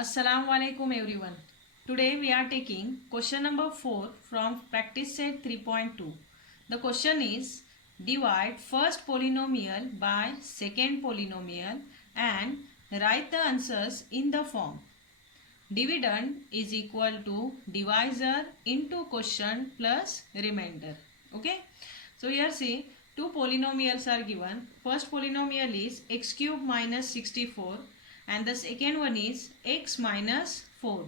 Assalamualaikum everyone. Today we are taking question number 4 from practice set 3.2. The question is, divide first polynomial by second polynomial and write the answers in the form. Dividend is equal to divisor into quotient plus remainder. Okay. So here see, two polynomials are given. First polynomial is x cube minus 64 and the second one is x minus 4.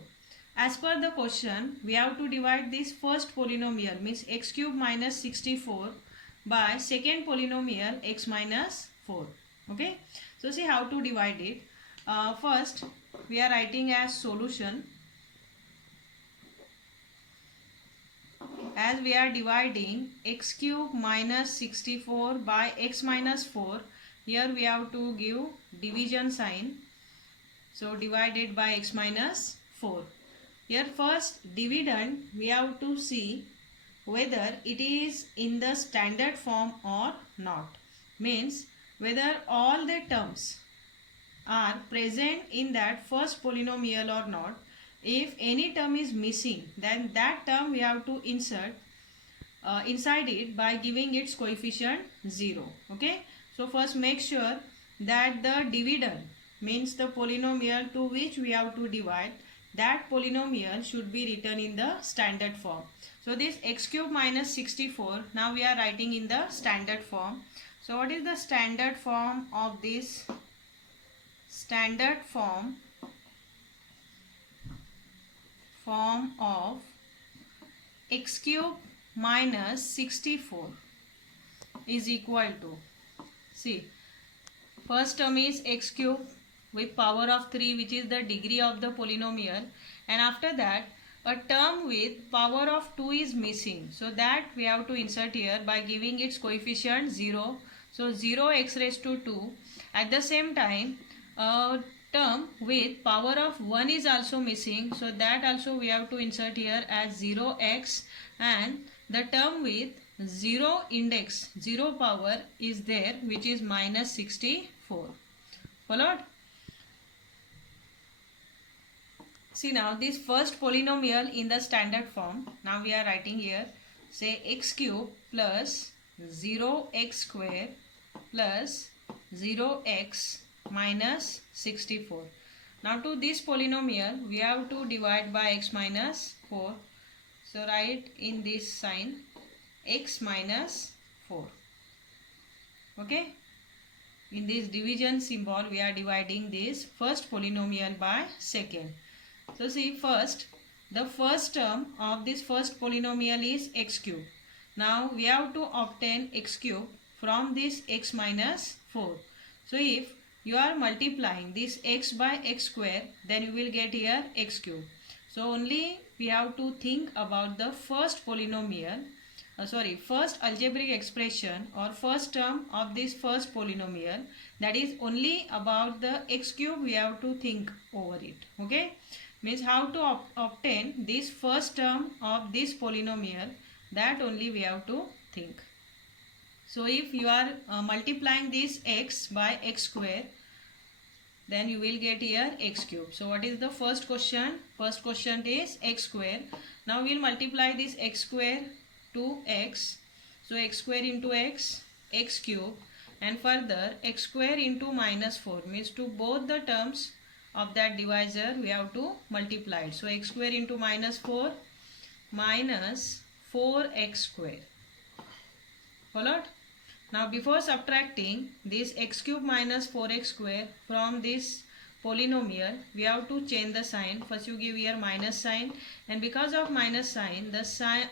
As per the question, we have to divide this first polynomial, means x cube minus 64 by second polynomial x minus 4. Okay. So see how to divide it. First we are writing as solution. As we are dividing x cube minus 64 by x minus 4, here we have to give division sign. So divided by x minus 4. Here first dividend we have to see whether it is in the standard form or not. Means whether all the terms are present in that first polynomial or not. If any term is missing, then that term we have to insert inside it by giving its coefficient 0. Okay. So first make sure that the dividend, means the polynomial to which we have to divide, that polynomial should be written in the standard form. So this x cube minus 64, now we are writing in the standard form. So what is the standard form of this? Standard form of x cube minus 64 is equal to, see, first term is x cube with power of 3, which is the degree of the polynomial, and after that a term with power of 2 is missing, so that we have to insert here by giving its coefficient 0. So 0 x raised to 2. At the same time a term with power of 1 is also missing, so that also we have to insert here as 0x, and the term with 0 index, 0 power is there, which is minus 64. Followed? See now this first polynomial in the standard form, now we are writing here, say x cube plus 0x square plus 0x minus 64. Now to this polynomial we have to divide by x minus 4. So write in this sign x minus 4. Okay. In this division symbol we are dividing this first polynomial by second. So see, first the first term of this first polynomial is x cube. Now we have to obtain x cube from this x minus 4. So if you are multiplying this x by x square, then you will get here x cube. So only we have to think about the first polynomial, first algebraic expression or first term of this first polynomial, that is only about the x cube we have to think over it. Okay. Means how to obtain this first term of this polynomial, that only we have to think. So if you are multiplying this x by x square, then you will get here x cube. So what is the first question? First question is x square. Now we will multiply this x square to x. So x square into x, x cube, and further x square into minus 4, means to both the terms of that divisor we have to multiply it. So x square into minus 4 minus 4x square. Followed? Now before subtracting this x cube minus 4x square from this polynomial, we have to change the sign. First you give here minus sign, and because of minus sign,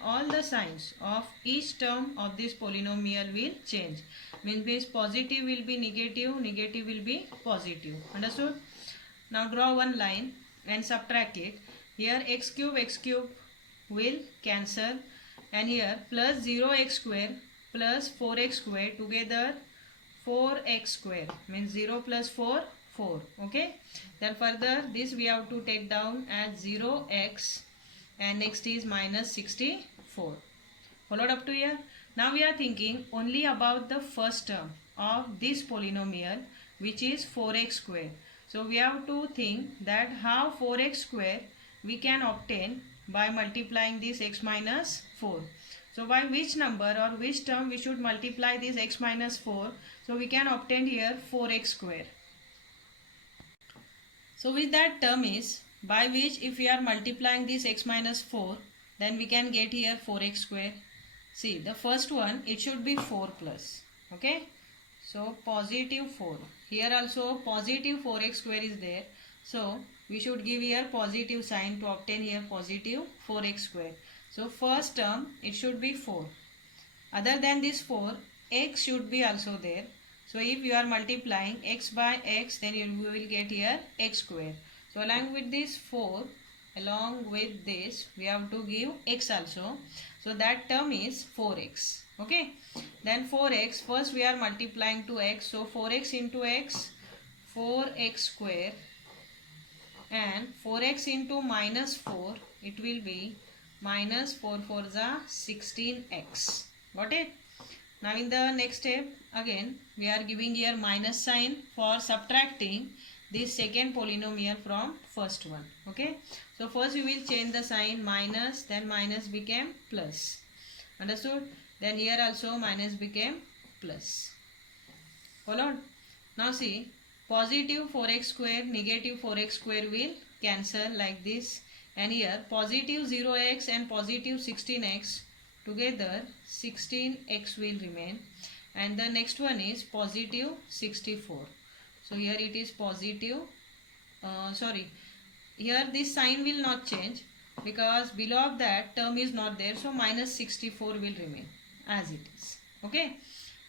all the signs of each term of this polynomial will change. Means positive will be negative, negative will be positive. Understood? Now draw one line and subtract it. Here x cube will cancel, and here plus 0x square plus 4x square, together 4x square, means 0 plus 4, 4. Okay. Then further this we have to take down as 0x, and next is minus 64. Followed up to here? Now we are thinking only about the first term of this polynomial, which is 4x square. So we have to think that how 4x square we can obtain by multiplying this x minus 4. So by which number or which term we should multiply this x minus 4? So we can obtain here 4x square. So with that term is by which if we are multiplying this x minus 4, then we can get here 4x square. See, the first one, it should be 4 plus. Okay. So positive 4. Here also positive 4x square is there. So we should give here positive sign to obtain here positive 4x square. So first term, it should be 4. Other than this 4, x should be also there. So if you are multiplying x by x, then you will get here x square. So along with this 4, along with this, we have to give x also. So that term is 4x. Okay. Then 4x, first we are multiplying to x. So 4x into x, 4x square. And 4x into minus 4, it will be minus 4 4 is 16x. Got it? Now in the next step, again we are giving here minus sign for subtracting this second polynomial from first one. Okay. So first we will change the sign minus, then minus became plus. Understood? Then here also minus became plus. Followed? Now see, positive 4x square, negative 4x square will cancel like this. And here positive 0x and positive 16x, together 16x will remain. And the next one is positive 64. So here it is positive, here this sign will not change because below of that term is not there. So minus 64 will remain as it is. Okay.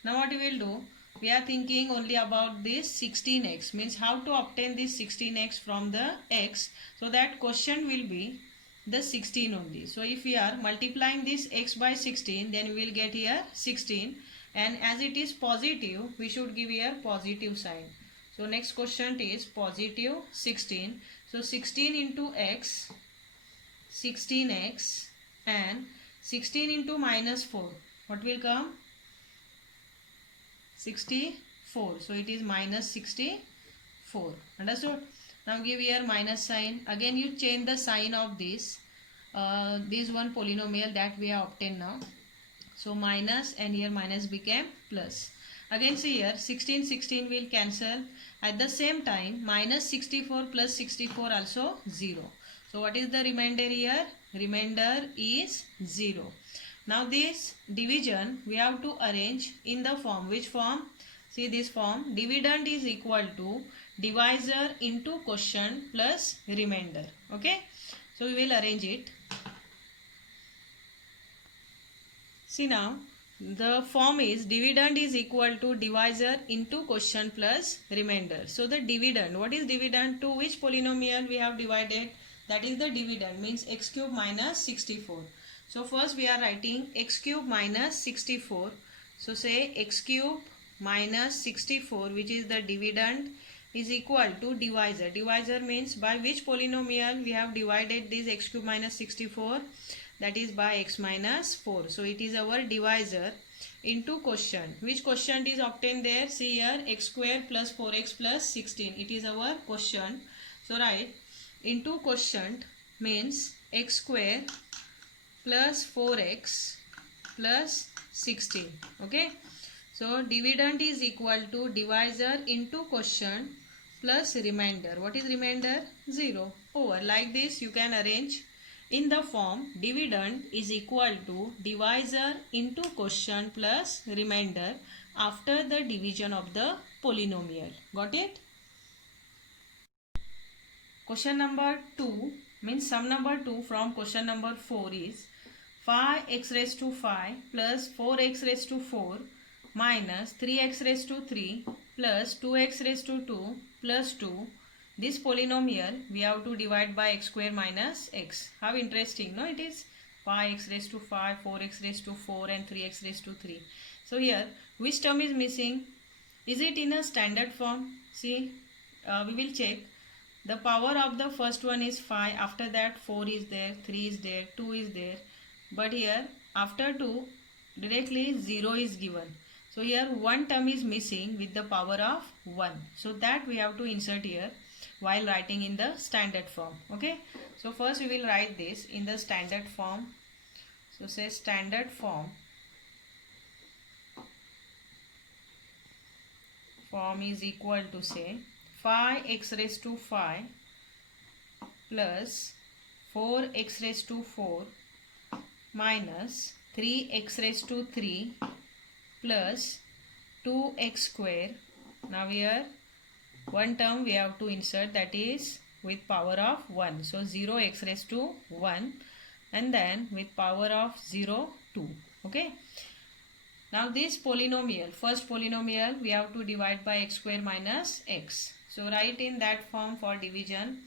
Now what we will do? We are thinking only about this 16x, means how to obtain this 16x from the x. So that question will be the 16 only. So if we are multiplying this x by 16, then we will get here 16. And as it is positive, we should give here positive sign. So next question is positive 16. So 16 into x, 16x, and 16 into minus 4. What will come? 64. So it is minus 64. Understood? Now give here minus sign. Again you change the sign of this one polynomial that we have obtained now. So minus, and here minus became plus. Again see here 16 will cancel. At the same time minus 64 plus 64 also 0. So what is the remainder here? Remainder is 0. Now this division we have to arrange in the form. Which form? See this form. Dividend is equal to divisor into quotient plus remainder. Okay. So we will arrange it. See now, the form is dividend is equal to divisor into quotient plus remainder. So the dividend, what is dividend? To which polynomial we have divided? That is the dividend, means x cube minus 64. So first we are writing x cube minus 64. So say x cube minus 64, which is the dividend, is equal to divisor. Divisor means by which polynomial we have divided this x cube minus 64? That is by x minus 4. So it is our divisor into quotient. Which quotient is obtained there? See here, x square plus 4x plus 16. It is our quotient. So write into quotient means x square plus 4x plus 16. Okay. So dividend is equal to divisor into quotient plus remainder. What is remainder? 0. Over. Like this you can arrange in the form dividend is equal to divisor into quotient plus remainder after the division of the polynomial. Got it? Question number 2 means sum number 2 from question number 4 is 5x raised to 5 plus 4x raised to 4 minus 3x raised to 3 plus 2x raised to 2 plus 2. This polynomial we have to divide by x square minus x. How interesting, no? It is 5x raised to 5, 4x raised to 4 and 3x raised to 3. So here which term is missing? Is it in a standard form? See, we will check. The power of the first one is 5. After that 4 is there, 3 is there, 2 is there. But here after 2 directly 0 is given. So here one term is missing with the power of 1. So that we have to insert here while writing in the standard form. Okay. So first we will write this in the standard form. So say standard form is equal to say 5x raised to 5 plus 4x raised to 4 minus 3x raised to 3 plus 2x square. Now here one term we have to insert, that is with power of 1. So 0x raised to 1 and then with power of 0 2. Okay. Now this polynomial, first polynomial, we have to divide by x square minus x. So write in that form for division.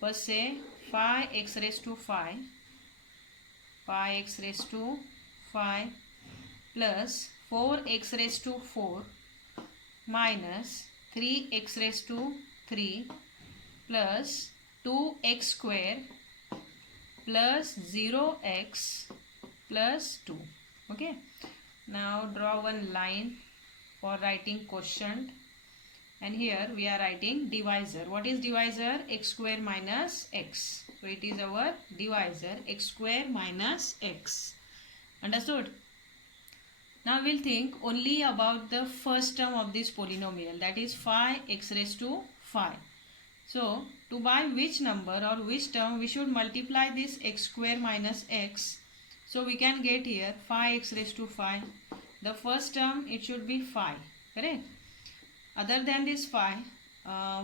First say 5x raised to 5 raised to 5 plus 4x raised to 4 minus 3x raised to 3 plus 2x square plus 0x plus 2. Okay. Now draw one line for writing quotient, and here we are writing divisor. What is divisor? X square minus x. So it is our divisor, x square minus x. Understood? Now we'll think only about the first term of this polynomial, that is 5x raised to 5. So to by which number or which term we should multiply this x square minus x. So we can get here 5x raised to 5. The first term it should be 5. Correct? Other than this 5,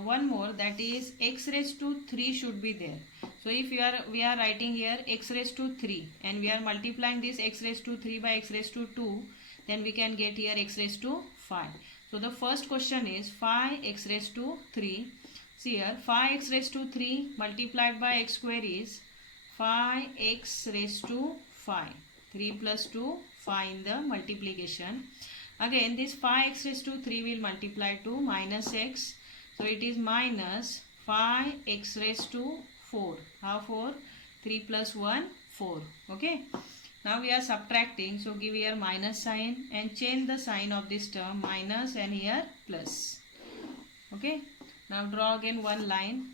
one more, that is x raised to 3 should be there. So if we are writing here x raised to 3 and we are multiplying this x raised to 3 by x raised to 2, then we can get here x raised to 5. So the first question is 5x raised to 3. See here 5x raised to 3 multiplied by x square is 5x raised to 5. 3 plus 2, 5 in the multiplication. Again this 5x raised to 3 will multiply to minus x. So it is minus 5x raised to 4. How 4? 3 plus 1, 4. Okay. Now we are subtracting. So give here minus sign and change the sign of this term, minus and here plus. Okay. Now draw again one line.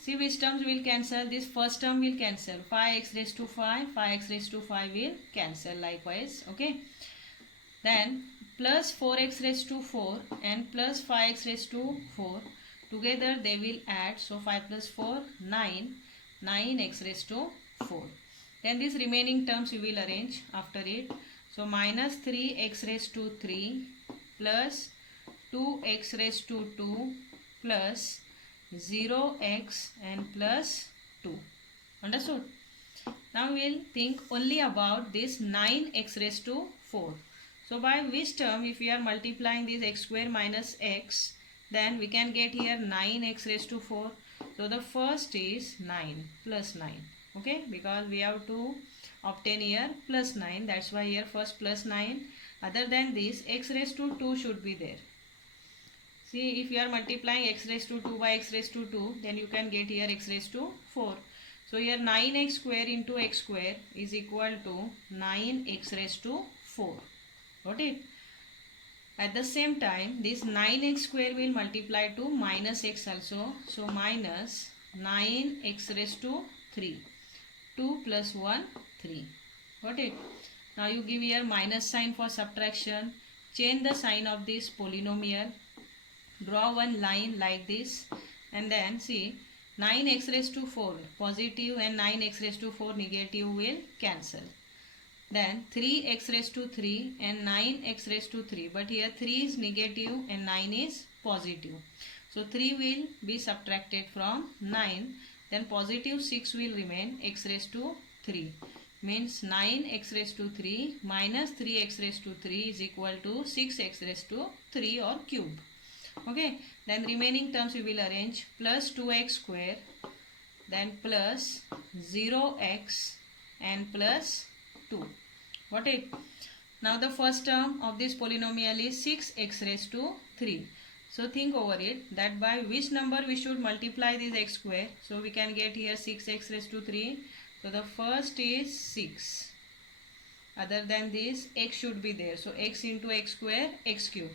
See which terms will cancel. This first term will cancel. 5x raised to 5. 5x raised to 5 will cancel likewise. Okay. Then plus 4x raised to 4 and plus 5x raised to 4. Together they will add. So 5 plus 4, 9. 9x raised to 4. Then these remaining terms we will arrange after it. So minus 3x raised to 3 plus 2x raised to 2 plus 0x and plus 2. Understood? Now we will think only about this 9x raised to 4. So by which term, if we are multiplying this x square minus x, then we can get here 9x raised to 4. So the first is 9 plus 9. Okay, because we have to obtain here plus 9. That's why here first plus 9. Other than this, x raised to 2 should be there. See, if you are multiplying x raised to 2 by x raised to 2, then you can get here x raised to 4. So here 9x square into x square is equal to 9x raised to 4. Got it? At the same time, this 9x square will multiply to minus x also. So minus 9x raised to 3. 2 plus 1, 3. Got it? Now you give here minus sign for subtraction. Change the sign of this polynomial. Draw one line like this. And then see 9x raised to 4 positive and 9x raised to 4 negative will cancel. Then 3x raised to 3 and 9x raised to 3. But here 3 is negative and 9 is positive. So 3 will be subtracted from 9. Then positive 6 will remain, x raised to 3. Means 9x raised to 3 minus 3x raised to 3 is equal to 6x raised to 3 or cube. Okay. Then remaining terms we will arrange. Plus 2x square. Then plus 0x and plus 2. Got it? Now the first term of this polynomial is 6x raised to 3. So think over it, that by which number we should multiply this x square. So we can get here 6x raised to 3. So the first is 6. Other than this, x should be there. So x into x square, x cube.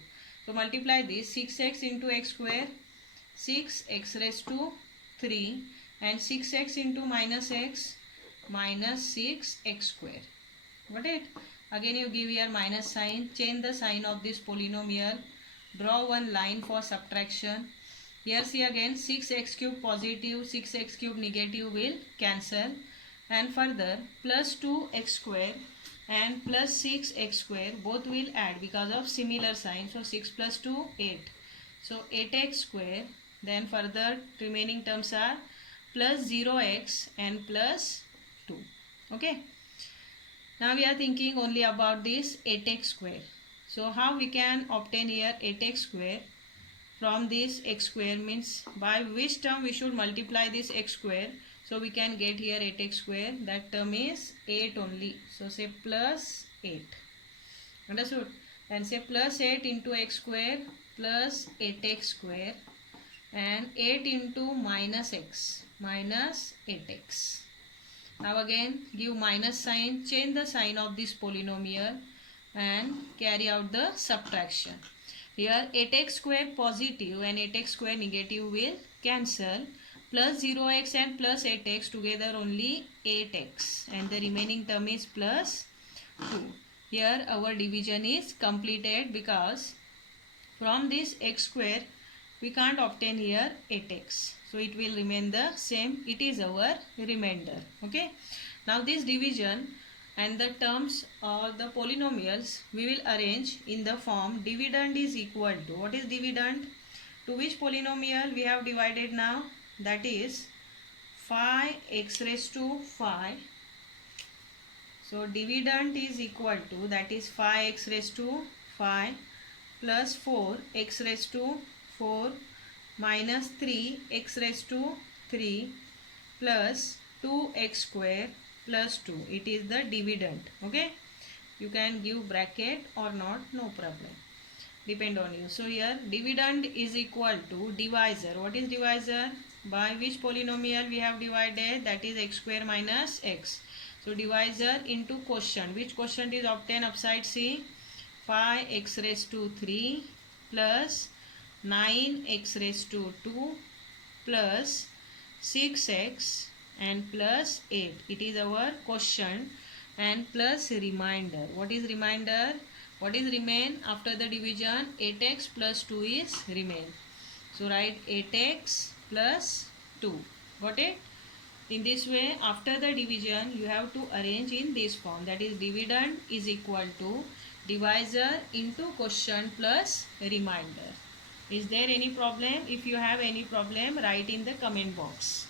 So multiply this, 6x into x square, 6x raised to 3, and 6x into minus x, minus 6x square. Got it? Again you give here minus sign, change the sign of this polynomial, draw one line for subtraction. Here see again 6x cube positive, 6x cube negative will cancel, and further plus 2x square and plus 6x square both will add because of similar sign. So 6 plus 2, 8. So 8x square, then further remaining terms are plus 0x and plus 2. Okay. Now we are thinking only about this 8x square. So how we can obtain here 8x square from this x square, means by which term we should multiply this x square. So we can get here 8x square. That term is 8 only. So say plus 8. Understood? And say plus 8 into x square plus 8x square, and 8 into minus x minus 8x. Now again give minus sign, change the sign of this polynomial and carry out the subtraction. Here 8x square positive and 8x square negative will cancel. Plus 0x and plus 8x together only 8x, and the remaining term is plus 2. Here our division is completed because from this x square we can't obtain here 8x. So it will remain the same. It is our remainder. Okay. Now this division and the terms or the polynomials we will arrange in the form dividend is equal to, what is dividend? To which polynomial we have divided now? That is 5x raised to 5. So dividend is equal to, that is 5x raised to 5 plus 4x raised to 4 minus 3x raised to 3 plus 2x square plus 2. It is the dividend. Okay. You can give bracket or not, no problem. Depend on you. So here dividend is equal to divisor. What is divisor? By which polynomial we have divided? That is x square minus x. So divisor into quotient. Which quotient is obtained upside C? 5x raised to 3 plus 9x raised to 2 plus 6x and plus 8. It is our quotient, and plus remainder. What is remainder? What is remain after the division? 8x plus 2 is remain. So write 8x plus 2. Got it? In this way, after the division you have to arrange in this form. That is dividend is equal to divisor into quotient plus remainder. Is there any problem? If you have any problem, write in the comment box.